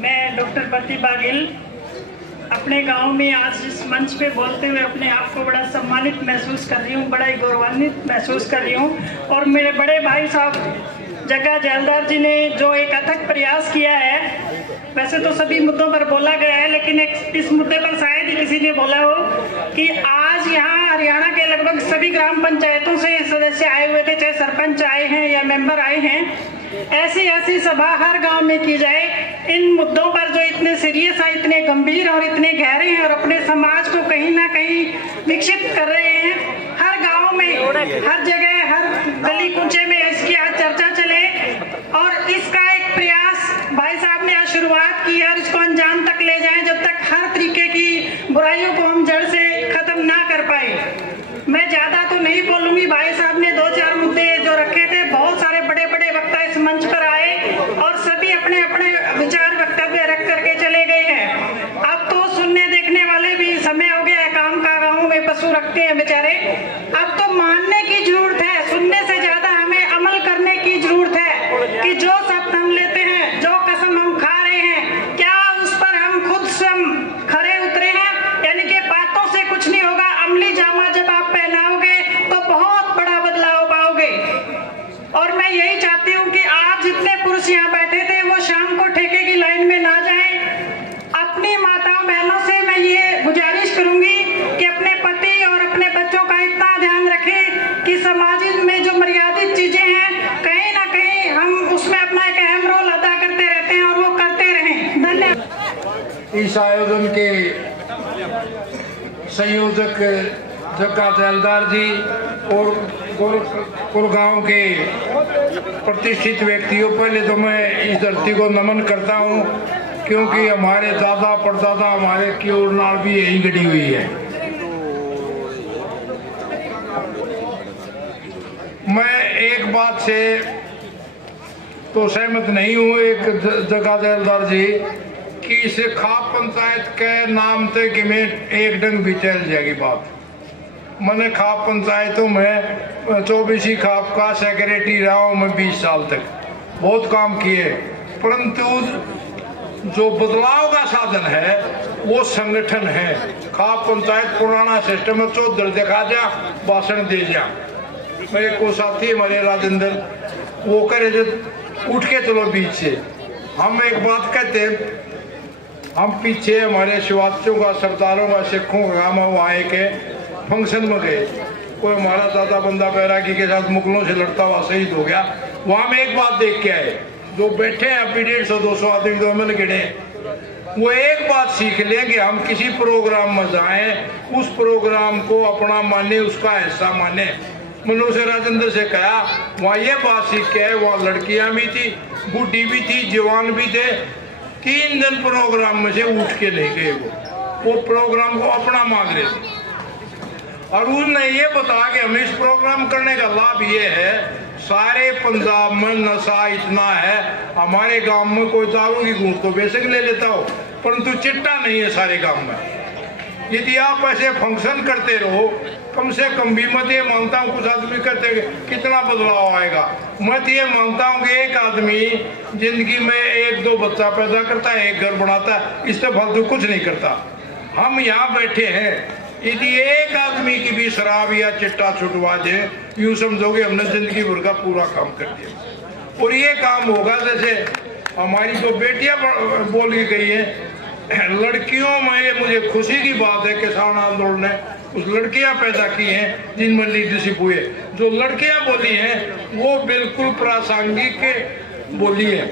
मैं डॉक्टर प्रतिभा गिल अपने गांव में आज इस मंच पे बोलते हुए अपने आप को बड़ा सम्मानित महसूस कर रही हूँ, बड़ा ही गौरवान्वित महसूस कर रही हूँ। और मेरे बड़े भाई साहब जग्गा जैलदार जी ने जो एक अथक प्रयास किया है, वैसे तो सभी मुद्दों पर बोला गया है, लेकिन इस मुद्दे पर शायद ही किसी ने बोला हो कि आज यहाँ हरियाणा के लगभग सभी ग्राम पंचायतों से सदस्य आए हुए थे, चाहे सरपंच आए हैं या मेंबर आए हैं। ऐसी सभा हर गांव में की जाए इन मुद्दों पर जो इतने सीरियस है, इतने गंभीर और इतने गहरे हैं और अपने समाज को कहीं ना कहीं विकसित कर रहे हैं। हर गांव में, हर जगह, हर गली कूचे में इसकी आज चर्चा चले और इसका एक प्रयास भाई साहब ने आज शुरुआत की और इसको अंजाम तक ले जाएं जब तक हर तरीके की बुराइयों को हम जड़ से खत्म ना कर पाए। मैं ज्यादा तो नहीं बोलूंगी, भाई साहब ने 2-4 मुद्दे जो रखे थे, बहुत सारे बड़े बड़े वक्ता इस मंच पर आए और सभी अपने अपने विचार वक्तव्य रख करके चले गए हैं। अब तो सुनने देखने वाले भी समय हो गया है, काम का गाँव में पशु रखते हैं बेचारे। अब तो मानने की जरूरत है, सुनने से ज्यादा हमें अमल करने की जरूरत है कि जो शब्द हम लेते हैं, जो कसम हम खा रहे हैं, क्या उस पर हम खुद स्वयं खरे उतरे हैं? यानी कि बातों से कुछ नहीं होगा, अमली जामा जब आप पहनाओगे तो बहुत बड़ा बदलाव पाओगे। और मैं यही चाहती हूँ कि आज जितने पुरुष यहाँ बैठे थे वो शाम को ठेके की लाइन में ना जाएं। अपनी माताओं बहनों से मैं ये गुजारिश करूंगी कि अपने पति और अपने बच्चों का इतना ध्यान रखें कि समाज में जो मर्यादित चीजें हैं कहीं ना कहीं हम उसमें अपना एक अहम रोल अदा करते रहते हैं और वो करते रहें। धन्यवाद। इस आयोजन के संयोजक जग्गा जैलदार जी और गोरखपुर गांव के प्रतिष्ठित व्यक्तियों, पहले तो मैं इस धरती को नमन करता हूं क्योंकि हमारे दादा परदादा हमारे की ओर नाल भी यही गड़ी हुई है। मैं एक बात से तो सहमत नहीं हूँ एक जग्गा जैलदार जी कि इसे खाप पंचायत के नाम से कि मैं एक डंग भी चल जाएगी बात। मैंने खाप पंचायतों में 24 खाप का सेक्रेटरी रहा हूँ मैं 20 साल तक, बहुत काम किए, परंतु जो बदलाव का साधन है वो संगठन है। खाप पंचायत पुराना सिस्टम है, चौधर दिखा जा भाषण दे जा। मेरे को साथी हमारे राजेंद्र वो करे जो उठ के चलो बीच से। हम एक बात कहते हैं, हम पीछे हमारे शिवाचियों का, सरदारों का, सिखों का काम है, वहाँ एक फंक्शन में गए, कोई हमारा दादा बंदा बैरागी के साथ मुगलों से लड़ता हुआ शहीद हो गया। वहाँ में एक बात देख के आए, जो बैठे हैं अभी 150-200 आदमी तो मिल गिने, वो एक बात सीख लें कि हम किसी प्रोग्राम में जाएं उस प्रोग्राम को अपना माने, उसका हिस्सा माने। मैंने उसे राजेंद्र से कहा, वहाँ ये बात सीख के आए, वहाँ लड़कियां भी थी, बूढ़ी भी थी, जवान भी थे। 3 दिन प्रोग्राम में से उठ के नहीं गए, वो प्रोग्राम को अपना मान रहे थे। और उसने ये बताया कि हमें इस प्रोग्राम करने का लाभ ये है, सारे पंजाब में नशा इतना है, हमारे गांव में कोई दारू की घूंट तो बेशक ले लेता हो, परंतु चिट्टा नहीं है सारे गांव में। यदि आप ऐसे फंक्शन करते रहो, कम से कम भी मैं ये मानता हूँ, कुछ आदमी कहते कितना बदलाव आएगा। मैं तो ये मानता हूँ कि एक आदमी जिंदगी में 1-2 बच्चा पैदा करता है, एक घर बनाता है, इससे फालतू कुछ नहीं करता। हम यहाँ बैठे हैं, यदि एक आदमी की भी शराब या चिट्टा छुटवा दे, यूं समझोगे हमने जिंदगी भर का पूरा काम कर दिया। और ये काम होगा जैसे हमारी जो बेटियां बोल के गई है, लड़कियों में मुझे खुशी की बात है, किसान आंदोलन ने उस लड़कियां पैदा की हैं जिनमें लीडरशिप हुए। जो लड़कियां बोली हैं वो बिल्कुल प्रासंगिक बोली है,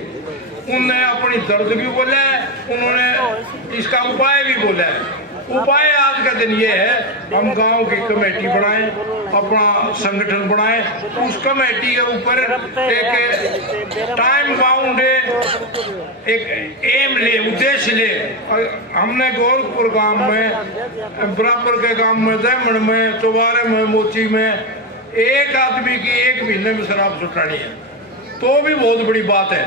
उन्होंने अपनी दर्द भी बोला है, उन्होंने इसका उपाय भी बोला है। उपाय आज का दिन ये है, हम गांव की कमेटी बनाएं, अपना संगठन बनाएं, उस कमेटी के ऊपर एक टाइम बाउंड एक एम ले, उद्देश्य ले। हमने गोरखपुर गांव में, बराबर के गांव में, दमन में, चौबारे में, मोची में एक आदमी की 1 महीने में शराब छुटानी है, तो भी बहुत बड़ी बात है।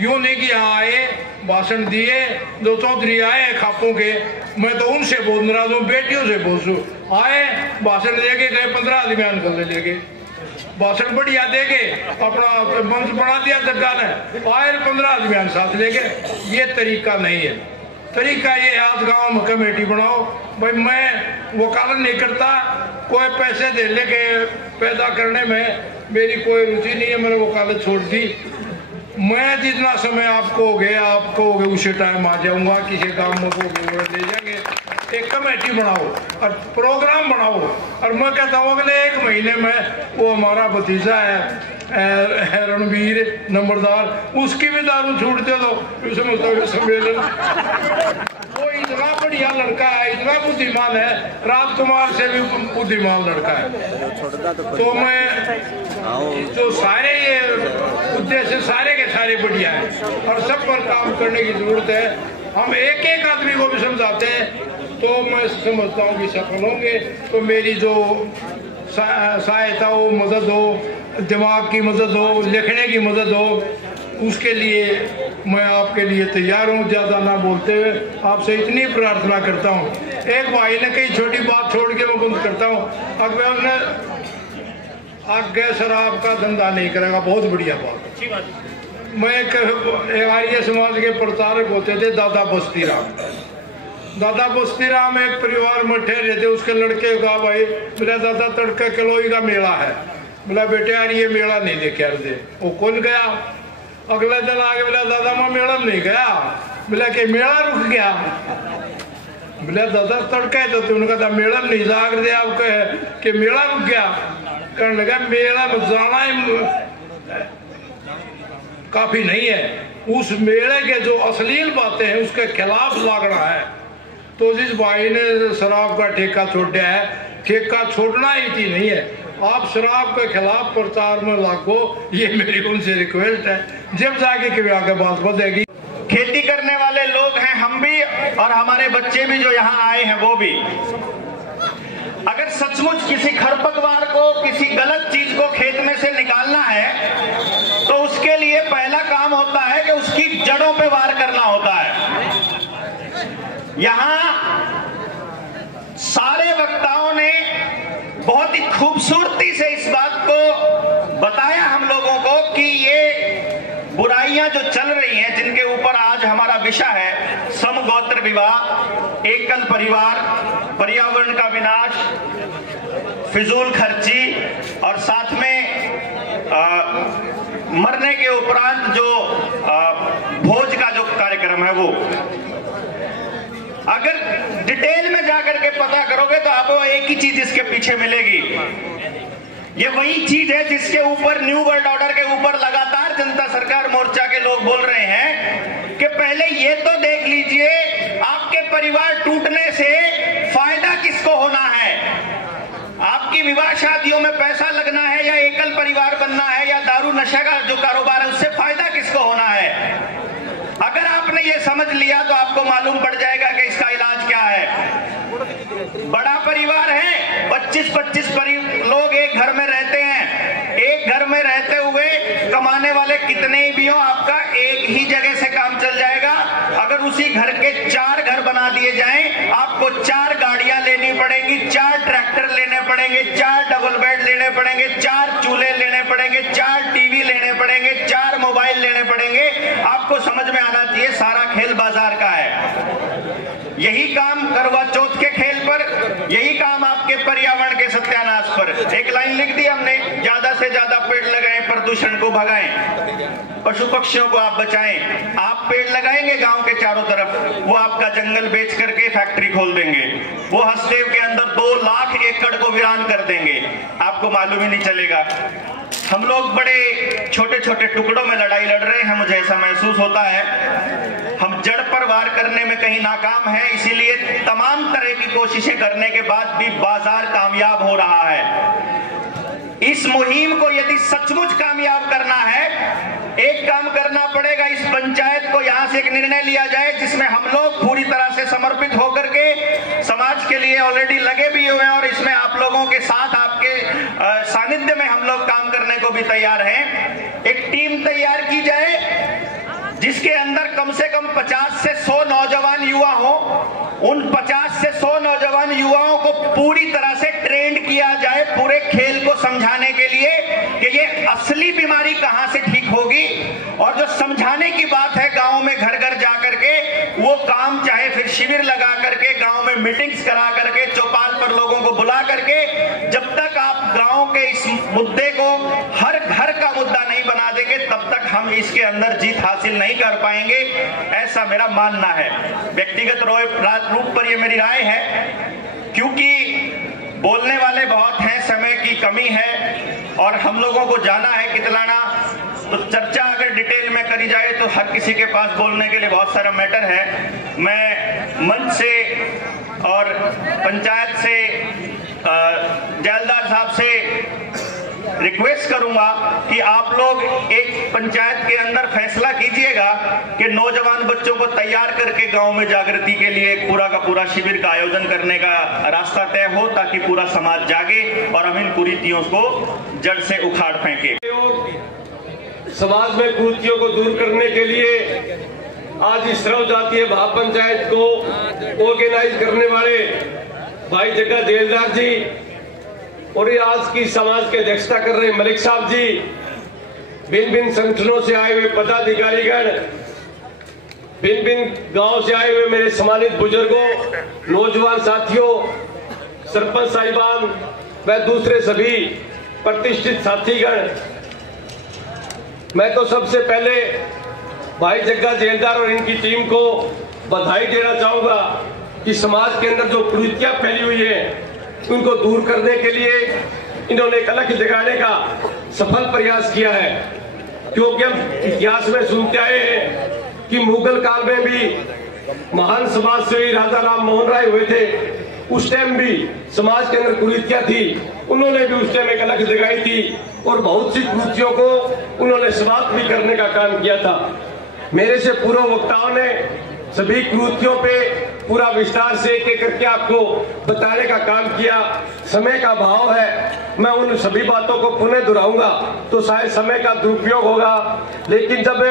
यूं नहीं कि यहाँ आए भाषण दिए, 2 चौधरी आए खापों के, मैं तो उनसे बहुत नाराज हूँ, बेटियों से बहुत आए भाषण दे के गए, 15 आदमी निकल ले गए। भाषण बढ़िया देके अपना मंच बना दिया सरकार ने, आए 15 आदमी साथ लेके। ये तरीका नहीं है। तरीका ये आज गांव में कमेटी बनाओ। भाई मैं वकालत नहीं करता, कोई पैसे दे लेके पैदा करने में मेरी कोई रुचि नहीं है, मैंने वकालत छोड़ दी। मैं जितना समय आपको हो गया उसी टाइम आ जाऊंगा, किसी काम में को ले जाएंगे। एक कमेटी बनाओ और प्रोग्राम बनाओ, और मैं कहता हूँ अगले 1 महीने में वो हमारा भतीजा है रणवीर नंबरदार, उसकी भी दारू छूट दे दो सम्मेलन। वो इतना बढ़िया लड़का है, इतना बुद्धिमान है, राजकुमार से भी बुद्धिमान लड़का है। तो मैं जो सारे ये उद्देश्य सारे के सारे बढ़िया है और सब पर काम करने की जरूरत है। हम एक एक आदमी को भी समझाते हैं तो मैं समझता हूँ कि सफल होंगे। तो मेरी जो सहायता हो, मदद हो, दिमाग की मदद हो, लिखने की मदद हो, उसके लिए मैं आपके लिए तैयार हूँ। ज़्यादा ना बोलते हुए आपसे इतनी प्रार्थना करता हूँ। एक भाई ने कई छोटी बात छोड़ के मैं बंद करता हूँ। अगर उसने आगे शराब का धंधा नहीं करेगा, बहुत बढ़िया बात, अच्छी बात। मैं एक आर्य समाज के प्रचारक होते थे दादा बस्ती राम एक परिवार में ठहरे थे। उसके लड़के का भाई मेरा दादा तड़का कलोई का मेला है, बोला बेटे यार ये मेला नहीं देखे यार दे। वो कौन गया, अगले दिन आगे बोला दादा मैं मेला में नहीं गया, बोला कि मेला रुक गया। बोला दादा तड़का है तो उन्होंने कहा मेला में नहीं जाग दे आप कि मेला रुक गया। कहने लगा मेला में जाना ही काफी नहीं है, उस मेले के जो अश्लील बातें हैं उसके खिलाफ लागना है। तो जिस भाई ने शराब का ठेका छोड़ा है, ठेका छोड़ना ही थी नहीं है, आप शराब के खिलाफ प्रचार में लागो, ये मेरी उनसे रिक्वेस्ट है। जब जाके कभी आगे बात बढ़ेगी। खेती करने वाले लोग हैं हम भी और हमारे बच्चे भी जो यहाँ आए हैं वो भी। अगर सचमुच किसी खरपतवार को, किसी गलत चीज को खेत में से निकालना है तो उसके लिए पहला काम होता है कि उसकी जड़ों पे वार करना होता है। यहाँ सारे वक्ताओं ने बहुत ही खूबसूरती से इस बात को बताया हम लोगों को कि ये बुराइयां जो चल रही हैं, जिनके ऊपर आज हमारा विषय है, समगोत्र विवाह, एकल परिवार, पर्यावरण का विनाश, फिजूल खर्ची और साथ में मरने के उपरांत जो भोज का जो कार्यक्रम है वो, अगर डिटेल में जाकर के पता करोगे तो आपको एक ही चीज इसके पीछे मिलेगी। ये वही चीज है जिसके ऊपर न्यू वर्ल्ड ऑर्डर के ऊपर लगातार जनता सरकार मोर्चा के लोग बोल रहे हैं कि पहले ये तो देख लीजिए आपके परिवार टूटने से फायदा किसको होना है। आपकी विवाह शादियों में पैसा लगना है या एकल परिवार बनना है या दारू नशा का जो कारोबार है उससे फायदा किसको होना है। अगर आपने ये समझ लिया तो आपको मालूम पड़ जाएगा कि इसका इलाज क्या है। बड़ा परिवार है, 25-25 लोग एक घर में रहते हैं। एक घर में रहते हुए कमाने वाले कितने भी हो, आपका एक ही जगह से काम चल जाएगा। अगर उसी घर के 4 घर बना दिए जाएं, आपको 4 गाड़ियां लेनी पड़ेंगी, 4 ट्रैक्टर लेने पड़ेंगे, 4 डबल बेड लेने पड़ेंगे, 4 चूल्हे लेने पड़ेंगे, 4 टीवी लेने पड़ेंगे, 4 मोबाइल लेने पड़ेंगे। आपको समझ में आना चाहिए सारा खेल बाजार का है। यही काम करवा चौथ के खेल पर, यही काम आपके पर्यावरण के सत्यानाश पर। एक लाइन लिख दी हमने, ज्यादा से ज्यादा पेड़ लगाएं, प्रदूषण को भगाएं, पशु पक्षियों को आप बचाएं। आप पेड़ लगाएंगे गांव के चारों तरफ, वो आपका जंगल बेच करके फैक्ट्री खोल देंगे। वो हसदेव के अंदर 2 लाख एकड़ को वीरान कर देंगे, आपको मालूम ही नहीं चलेगा। हम लोग बड़े छोटे छोटे टुकड़ों में लड़ाई लड़ रहे हैं, मुझे ऐसा महसूस होता है। हम जड़ पर वार करने में कहीं नाकाम है, इसीलिए तमाम तरह की कोशिशें करने के बाद भी बाजार कामयाब हो रहा है। इस मुहिम को यदि सचमुच कामयाब करना है, एक काम करना पड़ेगा। इस पंचायत को यहाँ से एक निर्णय लिया जाए जिसमें हम लोग पूरी तरह से समर्पित होकर के समाज के लिए ऑलरेडी लगे भी हुए हैं और इसमें आप लोगों के साथ, आपके सानिध्य में हम लोग काम करने को भी तैयार हैं। एक टीम तैयार की जाए जिसके अंदर कम से कम 50 से 100 नौजवान युवा हो। उन 50 से 100 नौजवान युवाओं को पूरी तरह से ट्रेंड किया जाए पूरे खेल को समझाने के लिए, समझाने की बात है गांव में घर घर जा करके वो काम, चाहे फिर शिविर लगा करके, गांव में मीटिंग्स करा करके, चौपाल पर लोगों को बुला करके, जब तक आप गांव के इस मुद्दे को हर घर का मुद्दा नहीं बना देंगे तब तक हम इसके अंदर जीत हासिल नहीं कर पाएंगे, ऐसा मेरा मानना है। व्यक्तिगत रूप पर यह मेरी राय है, क्योंकि बोलने वाले बहुत हैं, समय की कमी है और हम लोगों को जाना है कितलाना, तो चर्चा अगर डिटेल में करी जाए तो हर किसी के पास बोलने के लिए बहुत सारा मैटर है। मैं मंच से और पंचायत से जैलदार साहब से रिक्वेस्ट करूंगा कि आप लोग एक पंचायत के अंदर फैसला कीजिएगा कि नौजवान बच्चों को तैयार करके गांव में जागृति के लिए पूरा का पूरा शिविर का आयोजन करने का रास्ता तय हो, ताकि पूरा समाज जागे और हम इन कुरीतियों को जड़ से उखाड़ फेंके। समाज में कुरीतियों को दूर करने के लिए आज इस सर्व जातीय महापंचायत को ऑर्गेनाइज करने वाले भाई जग्गा जेलदार जी और ये आज की समाज की अध्यक्षता कर रहे मलिक साहब जी, भिन्न भिन्न संगठनों से आए हुए पदाधिकारीगण, भिन्न भिन्न गांव से आए हुए मेरे सम्मानित बुजुर्गों, नौजवान साथियों, सरपंच साहिबान व दूसरे सभी प्रतिष्ठित साथीगण, मैं तो सबसे पहले भाई जग्गा जेलदार और इनकी टीम को बधाई देना चाहूंगा कि समाज के अंदर जो कुरीतियां फैली हुई है उनको दूर करने के लिए इन्होंने एक अलग जगाने का सफल प्रयास किया है। क्योंकि हम इतिहास में सुनते आए हैं कि मुगल काल में भी महान समाज सेवी राजा राम मोहन राय हुए थे, उस टाइम भी समाज के अंदर कुरीतियां थी, उन्होंने भी उस टाइम एक अलग जगाई थी और बहुत सी कुरीतियों को उन्होंने समाप्त भी करने का काम किया था। मेरे से पूर्व वक्ताओं ने सभी कुरीतियों पे पूरा विस्तार से एक एक करके आपको बताने का काम किया। समय का भाव है, मैं उन सभी बातों को पुनः दोहराऊंगा तो शायद समय का दुरुपयोग होगा। लेकिन जब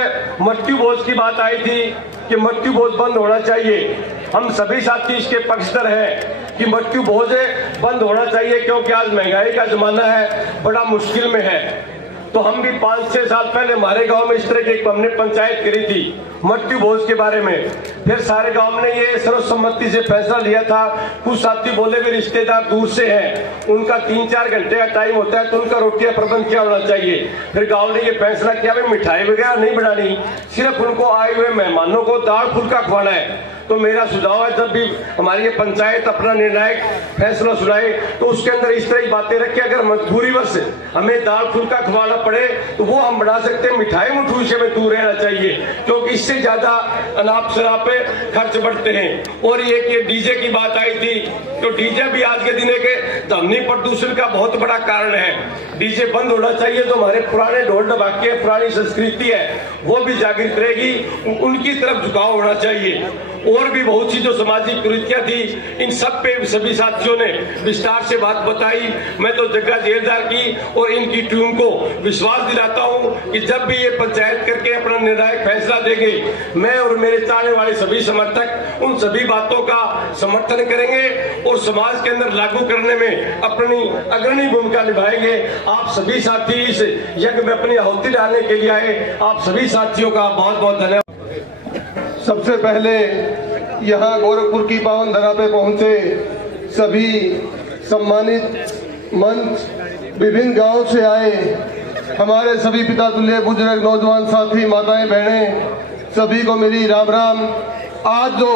मृत्यु भोज की बात आई थी कि मृत्यु भोज बंद होना चाहिए, हम सभी साथी इसके पक्षधर हैं कि मृत्यु भोज बंद होना चाहिए, क्योंकि आज महंगाई का जमाना है, बड़ा मुश्किल में है। तो हम भी 5-6 साल पहले हमारे गांव में इस तरह की हमने पंचायत करी थी मृत्यु भोज के बारे में। फिर सारे गांव ने ये सर्वसम्मति से फैसला लिया था। कुछ साथी बोले भी रिश्तेदार दूर से हैं, उनका 3-4 घंटे का टाइम होता है तो उनका रोटी का प्रबंध क्या होना चाहिए। फिर गांव ने ये फैसला किया भाई मिठाई वगैरह नहीं बनानी, सिर्फ उनको आए हुए मेहमानों को दाल फुल्का खवाना है। तो मेरा सुझाव है जब भी हमारी ये पंचायत अपना निर्णायक फैसला सुनाए तो उसके अंदर इस तरह की बातें रखें, अगर मजबूरीवश हमें दाल फुल्का खवाना पड़े तो वो हम बढ़ा सकते हैं, मिठाई मुठूई से हमें दूर रहना चाहिए, क्योंकि इससे ज्यादा अनाप शराब पे खर्च बढ़ते हैं। और ये डीजे की बात आई थी, तो डीजे भी आज के दिन के ध्वनि प्रदूषण का बहुत बड़ा कारण है। डीजे बंद होना चाहिए। जो हमारे पुराने ढोल ढमाके पुरानी संस्कृति है वो भी जागृत रहेगी, उनकी तरफ झुकाव होना चाहिए। और भी बहुत सी जो सामाजिक कुरीतियां थी, इन सब पे सभी साथियों ने विस्तार से बात बताई। मैं तो जग्गा जेलदार की और इनकी टीम को विश्वास दिलाता हूं कि जब भी ये पंचायत करके अपना निर्णायक फैसला देंगे, मैं और मेरे चाहने वाले सभी समर्थक उन सभी बातों का समर्थन करेंगे और समाज के अंदर लागू करने में अपनी अग्रणी भूमिका निभाएंगे। आप सभी साथी इस यज्ञ में अपनी आहुति डालने के लिए आए, आप सभी साथियों का बहुत बहुत धन्यवाद। सबसे पहले यहाँ गोरखपुर की पावन धरा पे पहुंचे सभी सम्मानित मंच, विभिन्न गांव से आए हमारे सभी पिता तुल्य बुजुर्ग नौजवान साथी, माताएं बहनें, सभी को मेरी राम राम। आज जो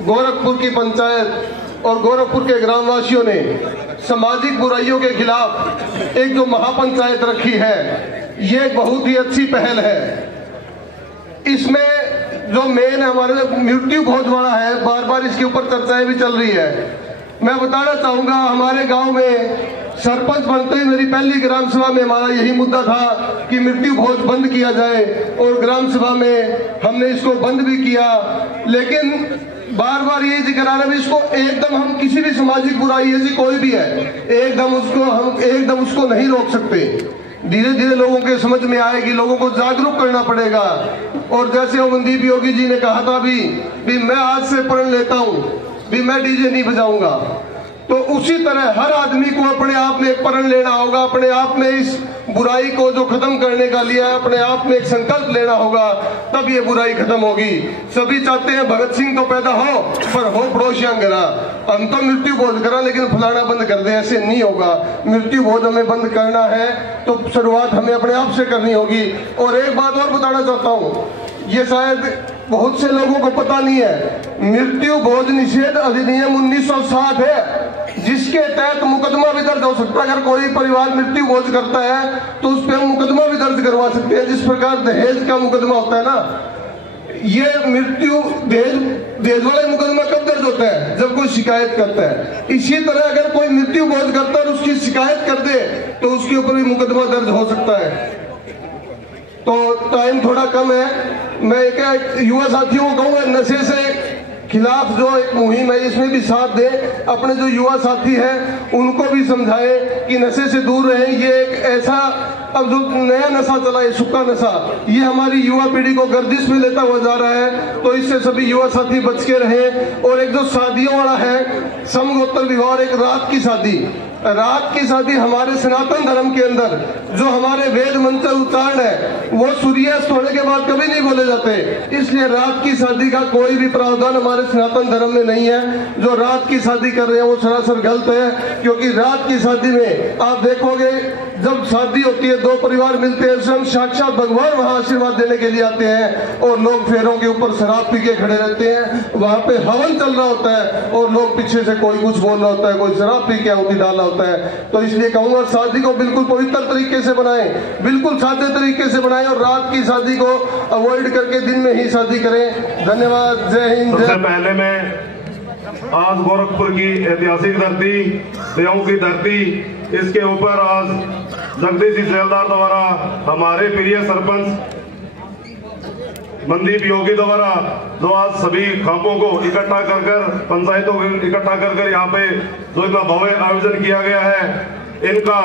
गोरखपुर की पंचायत और गोरखपुर के ग्रामवासियों ने सामाजिक बुराइयों के खिलाफ एक जो महापंचायत रखी है, ये बहुत ही अच्छी पहल है। इसमें जो मेन हमारे मृत्यु भोज वाला है, बार बार इसके ऊपर चर्चाएं भी चल रही है। मैं बताना चाहूंगा, हमारे गांव में सरपंच बनते ही मेरी पहली ग्राम सभा में हमारा यही मुद्दा था कि मृत्यु भोज बंद किया जाए, और ग्राम सभा में हमने इसको बंद भी किया। लेकिन बार बार ये जिक्र आ रहा है, इसको एकदम हम किसी भी सामाजिक बुराई ऐसी कोई भी है, एकदम उसको नहीं रोक सकते। धीरे धीरे लोगों के समझ में आएगी, लोगों को जागरूक करना पड़ेगा। और जैसे अमनदीप योगी जी ने कहा था भी मैं आज से प्रण लेता हूं भी मैं डीजे नहीं बजाऊंगा। तो उसी तरह हर आदमी को अपने आप में एक प्रण लेना होगा, अपने आप में इस बुराई को जो खत्म करने का लिया है अपने आप में एक संकल्प लेना होगा, तब ये बुराई खत्म होगी। सभी चाहते हैं भगत सिंह तो पैदा हो पर हो पड़ोसियां गिरा, हम तो मृत्यु बोध करा लेकिन फलाना बंद कर दे, ऐसे नहीं होगा। मृत्यु बोध हमें बंद करना है तो शुरुआत हमें अपने आप से करनी होगी। और एक बात और बताना चाहता हूँ, ये शायद बहुत से लोगों को पता नहीं है, मृत्यु बोध निषेध अधिनियम 1960 है जिसके तहत मुकदमा भी दर्ज हो सकता है। अगर कोई परिवार मृत्यु बोध करता है तो उस पर हम मुकदमा भी दर्ज करवा सकते हैं। जिस प्रकार दहेज का मुकदमा होता है ना, ये मृत्यु दहेज वाला मुकदमा कब दर्ज होता है? जब कोई शिकायत करता है। इसी तरह अगर कोई मृत्यु बोध करता है और उसकी शिकायत कर दे तो उसके ऊपर भी मुकदमा दर्ज हो सकता है। तो टाइम थोड़ा कम है, मैं क्या युवा साथियों को कहूँगा नशे से खिलाफ जो एक मुहिम है इसमें भी साथ दे, अपने जो युवा साथी हैं उनको भी समझाए कि नशे से दूर रहें। ये एक ऐसा अब जो नया नशा चला है सूखा नशा, ये हमारी युवा पीढ़ी को गर्दिश में लेता हुआ जा रहा है, तो इससे सभी युवा साथी बच के रहें। और एक जो शादियों वाला है समगोत्र विवाह, एक रात की शादी हमारे सनातन धर्म के अंदर जो हमारे वेद मंत्र उच्चारण है वो सूर्यास्त होने के बाद कभी नहीं बोले जाते, इसलिए रात की शादी का कोई भी प्रावधान हमारे सनातन धर्म में नहीं है। जो रात की शादी कर रहे हैं वो सरासर गलत है, क्योंकि रात की शादी में आप देखोगे जब शादी होती है दो परिवार मिलते हैं, स्वयं साक्षात भगवान वहां आशीर्वाद देने के लिए आते हैं और लोग फेरों के ऊपर शराब पी के खड़े रहते हैं, वहां पे हवन चल रहा होता है और लोग पीछे से कोई कुछ बोल रहा होता है, कोई शराब पी के आहुति डाला होता है। तो इसलिए कहूंगा शादी को बिल्कुल पवित्र तरीके से बनाएं, बिल्कुल सादे तरीके से बनाएं और रात की शादी को अवॉइड करके दिन में ही शादी करें। धन्यवाद। जय हिंद। सबसे पहले मैं आज गोरखपुर की ऐतिहासिक धरती, देवों की धरती, इसके ऊपर आज जगदीश जी जेलदार द्वारा हमारे प्रिय सरपंच मनदीप योगी द्वारा जो आज सभी खापों को इकट्ठा कर पंचायतों को इकट्ठा कर यहाँ पे जो इतना भव्य आयोजन किया गया है, इनका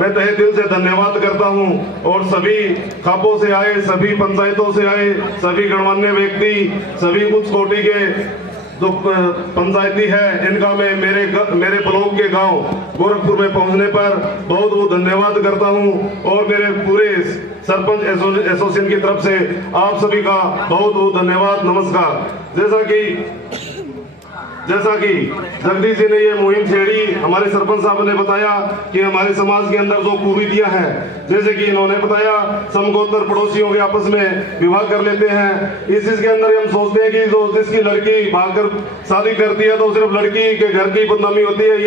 मैं तहे दिल से धन्यवाद करता हूं। और सभी खापों से आए, सभी पंचायतों से आए, सभी गणमान्य व्यक्ति, सभी उच्च कोटि के जो पंचायती है, इनका मैं मेरे ब्लॉक के गांव गोरखपुर में पहुंचने पर बहुत बहुत धन्यवाद करता हूं। और मेरे पूरे सरपंच एसोसिएशन की तरफ से आप सभी का बहुत बहुत धन्यवाद। नमस्कार। जैसा कि जगदीश जी ने ये मुहिम छेड़ी, हमारे सरपंच साहब ने बताया कि हमारे समाज के अंदर जो कुरीतियां हैं, जैसे कि इन्होंने बताया समगोत्र पड़ोसियों के आपस में विवाह कर लेते हैं। इस चीज के अंदर हम सोचते हैं कि जो जिसकी लड़की भागकर शादी करती है तो सिर्फ लड़की के घर की बदनामी होती है।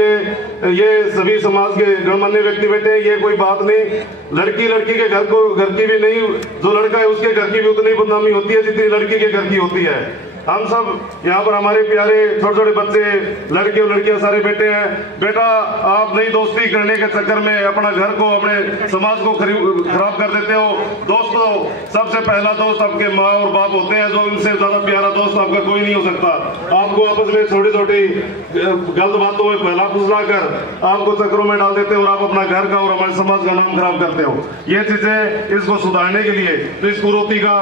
ये सभी समाज के गणमान्य व्यक्ति बैठे हैं, ये कोई बात नहीं। लड़की के घर की भी नहीं, जो लड़का है उसके घर की भी उतनी बदनामी होती है जितनी लड़की के घर की होती है। हम सब यहाँ पर हमारे प्यारे छोटे छोटे बच्चे, लड़के और लड़कियां सारे बैठे हैं। बेटा, आप नई दोस्ती करने के चक्कर में अपना घर को, अपने समाज को खराब कर देते हो। दोस्तों, सबसे पहला दोस्त आपके माँ और बाप होते हैं, जो इनसे ज्यादा प्यारा दोस्त आपका कोई नहीं हो सकता। आपको आपस में छोटी छोटी गलत बातों में पहला फुसला कर आपको चक्करों में डाल देते हो और आप अपना घर का और हमारे समाज का नाम खराब करते हो। ये चीजें, इसको सुधारने के लिए, तो इस कुरीति का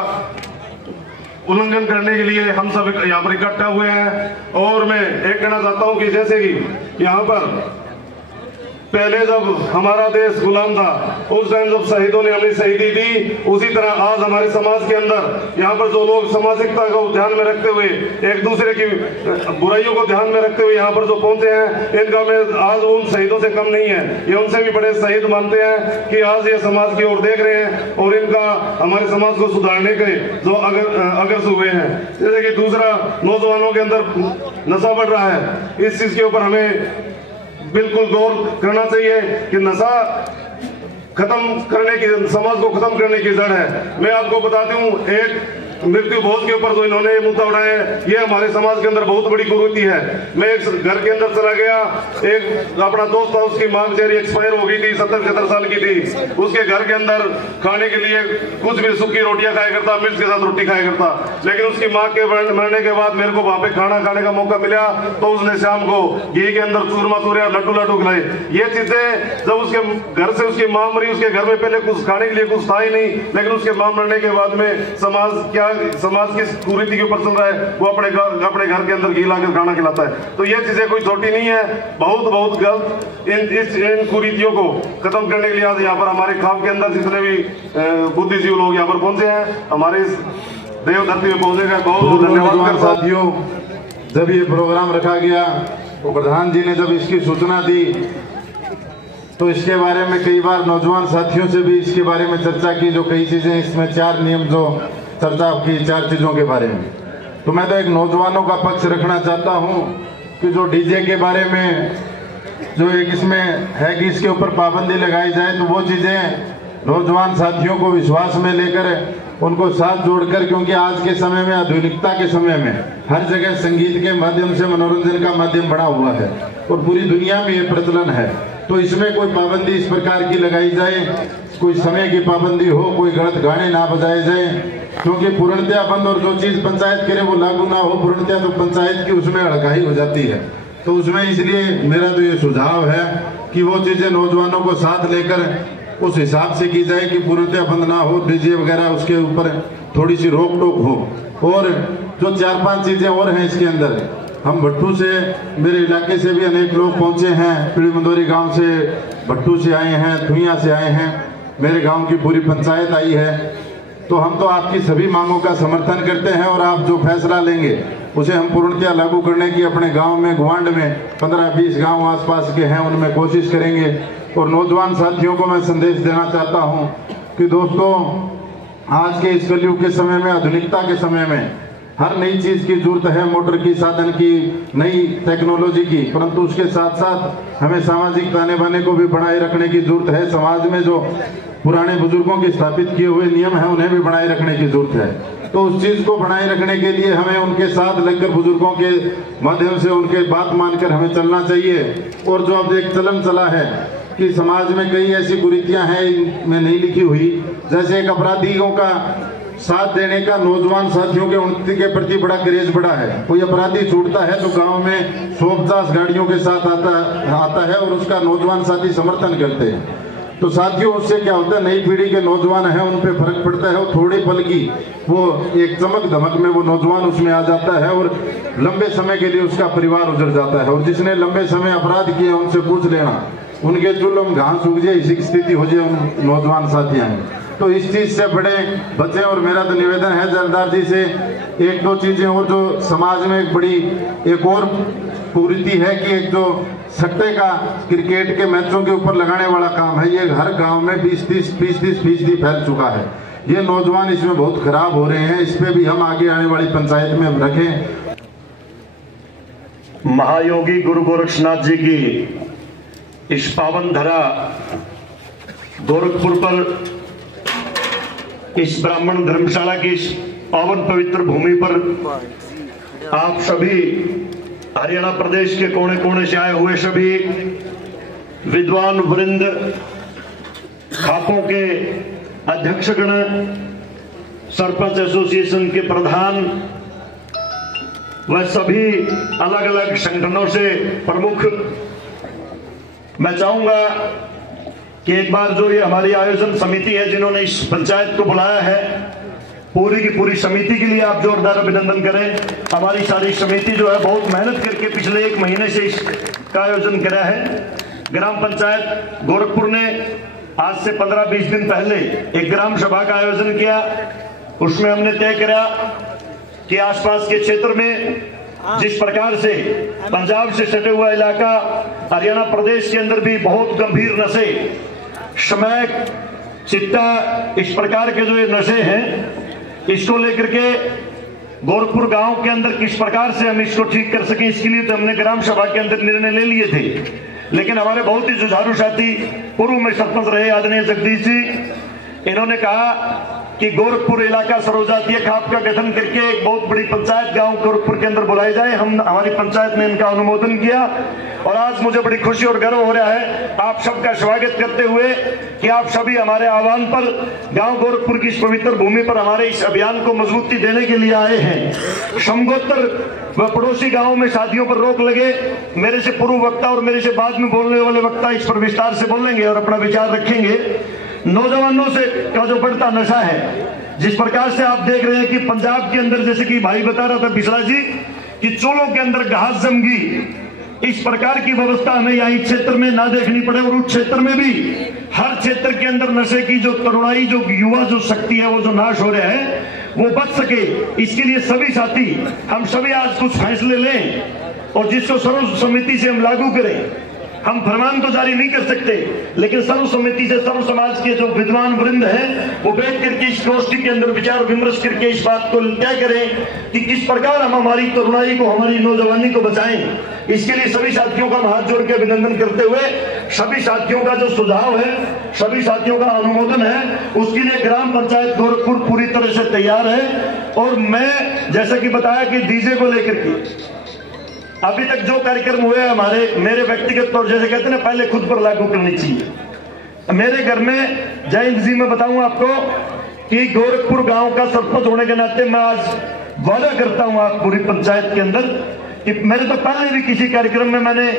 उल्लंघन करने के लिए हम सब यहाँ पर इकट्ठा हुए हैं। और मैं एक कहना चाहता हूँ कि जैसे कि यहाँ पर पहले जब हमारा देश गुलाम था, उस टाइम जब शहीदों ने अपनी शहीदी दी, उसी तरह आज हमारे समाज के अंदर यहाँ पर जो लोग सामाजिकता को ध्यान में रखते हुए, एक दूसरे की बुराइयों को ध्यान में रखते हुए यहाँ पर जो पहुंचे हैं, इनका मैं आज उन शहीदों से कम नहीं है, ये उनसे भी बड़े शहीद मानते हैं कि आज ये समाज की ओर देख रहे हैं और इनका हमारे समाज को सुधारने के जो अग्रसर हुए हैं। जैसे कि दूसरा, नौजवानों के अंदर नशा बढ़ रहा है, इस चीज के ऊपर हमें बिल्कुल गौर करना चाहिए कि नशा खत्म करने की, समाज को खत्म करने की जड़ है। मैं आपको बता दूं, एक मृत्यु भोज के ऊपर जो इन्होंने मुद्दा उठाया है, ये हमारे समाज के अंदर बहुत बड़ी कुरीति है। मैं एक घर के अंदर चला गया, एक अपना दोस्त था, उसकी मां बेचारी एक्सपायर हो गई थी, 70-75 साल की थी। उसके घर के अंदर खाने के लिए कुछ भी सूखी रोटियां खाया करता, मिर्च के साथ रोटी खाया करता, लेकिन उसकी मां के मरने के बाद मेरे को वहां पे खाना खाने का मौका मिला, तो उसने शाम को घी के अंदर चूरमा चूरे लड्डू खिलाए। ये चीजें जब उसके घर से उसकी मां मरी, उसके घर में पहले कुछ खाने के लिए कुछ था ही नहीं, लेकिन उसके मां मरने के बाद में समाज क्या समाज की कुरीति के ऊपर चल रहा है, वो अपने घर के अंदर घी लाकर खाना खिलाता है। तो ये चीजें कोई छोटी नहीं है, बहुत गलत। इन कुरीतियों को खत्म करने के लिए आज यहाँ पर हमारे खाप के अंदर जितने भी बुद्धिजीवी लोग यहाँ पर पहुंचे हैं, हमारे देव धरती में पहुंचे गए, बहुत धन्यवाद साथियों। जब ये प्रोग्राम रखा गया तो प्रधान जी ने जब इसकी सूचना दी तो इसके बारे में कई बार नौजवान साथियों से भी इसके बारे में चर्चा की, जो कई चीजें इसमें 4 नियम जो चर्चा की 4 चीजों के बारे में। तो मैं तो एक नौजवानों का पक्ष रखना चाहता हूं कि जो डीजे के बारे में जो एक इसमें है कि इसके ऊपर पाबंदी लगाई जाए, तो वो चीजें नौजवान साथियों को विश्वास में लेकर उनको साथ जोड़कर, क्योंकि आज के समय में आधुनिकता के समय में हर जगह संगीत के माध्यम से मनोरंजन का माध्यम बना हुआ है और पूरी दुनिया में ये प्रचलन है। तो इसमें कोई पाबंदी इस प्रकार की लगाई जाए, कोई समय की पाबंदी हो, कोई गलत गाने ना बजाए जाए, क्योंकि पूर्णतया बंद और जो चीज पंचायत करे वो लागू ना हो, पूर्णतया तो पंचायत की उसमें अड़काई हो जाती है। तो उसमें इसलिए मेरा तो ये सुझाव है कि वो चीजें नौजवानों को साथ लेकर उस हिसाब से की जाए कि पूर्णतया बंद ना हो, डीजे वगैरह उसके ऊपर थोड़ी सी रोक टोक हो। और जो 4-5 चीजें और हैं इसके अंदर, हम भट्टू से, मेरे इलाके से भी अनेक लोग पहुंचे हैं, पीड़ी मंदोरी गांव से, भट्टू से आए हैं, थुइया से आए हैं, मेरे गांव की पूरी पंचायत आई है। तो हम तो आपकी सभी मांगों का समर्थन करते हैं और आप जो फैसला लेंगे उसे हम पूर्णतया लागू करने की अपने गांव में, गुवांड में 15-20 गांव आसपास के हैं उनमें कोशिश करेंगे। और नौजवान साथियों को मैं संदेश देना चाहता हूं कि दोस्तों, आज के इस कलयुग के समय में, आधुनिकता के समय में हर नई चीज की जरूरत है, मोटर की, साधन की, नई टेक्नोलॉजी की, परंतु उसके साथ साथ हमें सामाजिक ताने बाने को भी बनाए रखने की जरूरत है। समाज में जो पुराने बुजुर्गों के स्थापित किए हुए नियम है उन्हें भी बनाए रखने की जरूरत है। तो उस चीज को बनाए रखने के लिए हमें उनके साथ लगकर, बुजुर्गों के माध्यम से उनके बात मानकर हमें चलना चाहिए। और जो अब एक चलन चला है कि समाज में कई ऐसी कुरीतियां हैं इनमें नहीं लिखी हुई, जैसे एक अपराधियों का साथ देने का नौजवान साथियों के उन्नति के प्रति बड़ा क्रेज बढ़ा है। कोई अपराधी छूटता है तो गांव में 150 गाड़ियों के साथ आता है और उसका नौजवान साथी समर्थन करते हैं। तो साथियों, उससे क्या होता है, नई पीढ़ी के नौजवान हैं उन पे फर्क पड़ता है, वो थोड़े पल की वो एक चमक धमक में वो नौजवान उसमें आ जाता है और लंबे समय के लिए उसका परिवार उजड़ जाता है। और जिसने लंबे समय अपराध किए उनसे पूछ लेना, उनके चूल्हों में घास उग जाए, इसी स्थिति हो जाए उन नौजवान साथियों में। तो इस चीज से बड़े बचे। और मेरा तो निवेदन है जलदार जी से, 1-2 चीजें और जो समाज में एक बड़ी एक और कुरीति है कि एक जो सट्टे का क्रिकेट के मैचों के ऊपर लगाने वाला काम है, ये हर गांव में 20-30% फैल चुका है। ये नौजवान इसमें बहुत खराब हो रहे हैं, इस पे भी हम आगे आने वाली पंचायत में रखें। महायोगी गुरु गोरक्षनाथ जी की इस पावन धरा गोरखपुर पर, इस ब्राह्मण धर्मशाला की इस पावन पवित्र भूमि पर आप सभी हरियाणा प्रदेश के कोने कोने से आए हुए सभी विद्वान वृंद, खापों के अध्यक्षगण, सरपंच एसोसिएशन के प्रधान व सभी अलग अलग संगठनों से प्रमुख, मैं चाहूंगा कि एक बार जो ये हमारी आयोजन समिति है जिन्होंने इस पंचायत को बुलाया है, पूरी की पूरी समिति के लिए आप जोरदार अभिनंदन करें। हमारी सारी समिति जो है बहुत मेहनत करके पिछले 1 महीने से इसका आयोजन करा है। ग्राम पंचायत गोरखपुर ने आज से 15-20 दिन पहले एक ग्राम सभा का आयोजन किया। उसमें हमने तय करा कि आसपास के क्षेत्र में जिस प्रकार से पंजाब से सटे हुआ इलाका, हरियाणा प्रदेश के अंदर भी बहुत गंभीर नशे, स्मैक, चिट्टा, इस प्रकार के जो ये नशे हैं, इसको लेकर के गोरखपुर गांव के अंदर किस प्रकार से हम इसको ठीक कर सकें, इसके लिए तो हमने ग्राम सभा के अंदर निर्णय ले लिए थे। लेकिन हमारे बहुत ही जुझारू साथी, पूर्व में सरपंच रहे आदरणीय जगदीश जी, इन्होंने कहा कि गोरखपुर इलाका सर्वजातीय खाप का गठन करके एक बहुत बड़ी पंचायत गांव गोरखपुर के अंदर बुलाई जाए। हमारी पंचायत ने इनका अनुमोदन किया और आज मुझे बड़ी खुशी और गर्व हो रहा है आप सबका स्वागत करते हुए कि आप सभी हमारे आह्वान पर गांव गोरखपुर की इस पवित्र भूमि पर हमारे इस अभियान को मजबूती देने के लिए आए हैं। समगोत्तर व पड़ोसी गांवों में शादियों पर रोक लगे। मेरे से पूर्व वक्ता और मेरे से बाद में बोलने वाले वक्ता इस पर विस्तार से बोलेंगे और अपना विचार रखेंगे। नौजवानों से का जो बढ़ता नशा है, जिस प्रकार से आप देख रहे हैं कि पंजाब के अंदर, जैसे कि भाई बता रहा था बिसला जी, कि चोलों के अंदर घास जम गई, इस प्रकार की व्यवस्था हमें यहाँ क्षेत्र में ना देखनी पड़े और उस क्षेत्र में भी हर क्षेत्र के अंदर नशे की जो तरुणाई, जो युवा जो शक्ति है, वो जो नाश हो रहा है, वो बच सके, इसके लिए सभी साथी हम सभी आज कुछ फैसले लें और जिसको सर्वसम्मति से हम लागू करें। हम फरमान तो जारी नहीं कर सकते, लेकिन सर्वसम्मति से सर्व समाज के जो विद्वान वृंद हैं वो बैठ करके इस गोष्ठी के अंदर विचार विमर्श करके इस बात को तय करें कि किस प्रकार हम हमारी तरुणाई को, हमारी नौजवानी को बचाएं। इसके लिए सभी साथियों का हम हाथ जोड़ के अभिनंदन करते हुए, सभी साथियों का जो सुझाव है, सभी साथियों का अनुमोदन है, उसके लिए ग्राम पंचायत गोरखपुर पूरी तरह से तैयार है। और मैं जैसा कि बताया कि डीजे को लेकर के अभी तक जो कार्यक्रम हुए हमारे, मेरे व्यक्तिगत तौर, जैसे कहते हैं ना, पहले खुद पर लागू करनी चाहिए। मेरे घर में जयंत जी, मैं बताऊं आपको कि गोरखपुर गांव का सरपंच होने के नाते मैं आज वादा करता हूं आप पूरी पंचायत के अंदर कि मेरे तो पहले भी किसी कार्यक्रम में मैंने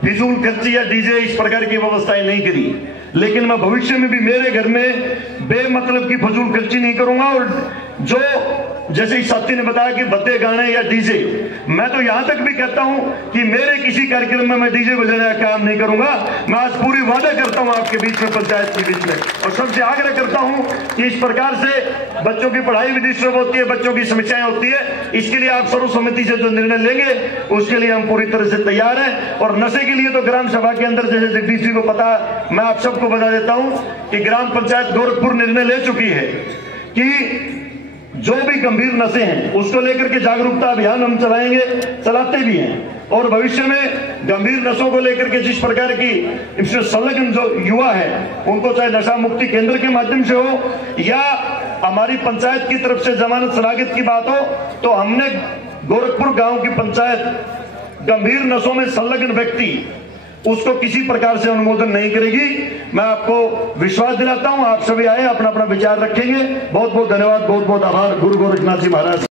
फिजूल खर्ची या डीजे इस प्रकार की व्यवस्थाएं नहीं करी, लेकिन मैं भविष्य में भी मेरे घर में बेमतलब की फजूल खर्ची नहीं करूंगा। और जो जैसे इस साथी ने बताया कि भद्दे गाने या डीजे, मैं तो यहां तक भी कहता हूं कि मेरे किसी कार्यक्रम में मैं डीजे बजाने का काम नहीं करूंगा। मैं आज पूरी वादा करता हूं आपके बीच में, पंचायत के बीच में, और सबसे आग्रह करता हूं कि इस प्रकार से बच्चों की पढ़ाई भी डिस्टर्ब होती है, बच्चों की समस्याएं होती है, इसके लिए आप सर्वसम्मति से जो निर्णय लेंगे उसके लिए हम पूरी तरह से तैयार हैं। और नशे के लिए तो ग्राम सभा के अंदर, जैसे जगदीश जी को पता, मैं आप सबको बता देता हूं कि ग्राम पंचायत गोरखपुर निर्णय ले चुकी है कि जो भी गंभीर नशे हैं उसको लेकर के जागरूकता अभियान हम चलाएंगे, चलाते भी हैं। और भविष्य में गंभीर नशों को लेकर के जिस प्रकार की इसमें संलग्न जो युवा है उनको चाहे नशा मुक्ति केंद्र के माध्यम से हो या हमारी पंचायत की तरफ से जमानत सलाखियत की बात हो, तो हमने गोरखपुर गांव की पंचायत गंभीर नशों में संलग्न व्यक्ति उसको किसी प्रकार से अनुमोदन नहीं करेगी। मैं आपको विश्वास दिलाता हूं, आप सभी आए, अपना अपना विचार रखेंगे। बहुत बहुत धन्यवाद, बहुत बहुत आभार। गुरु गोरखनाथ जी महाराज।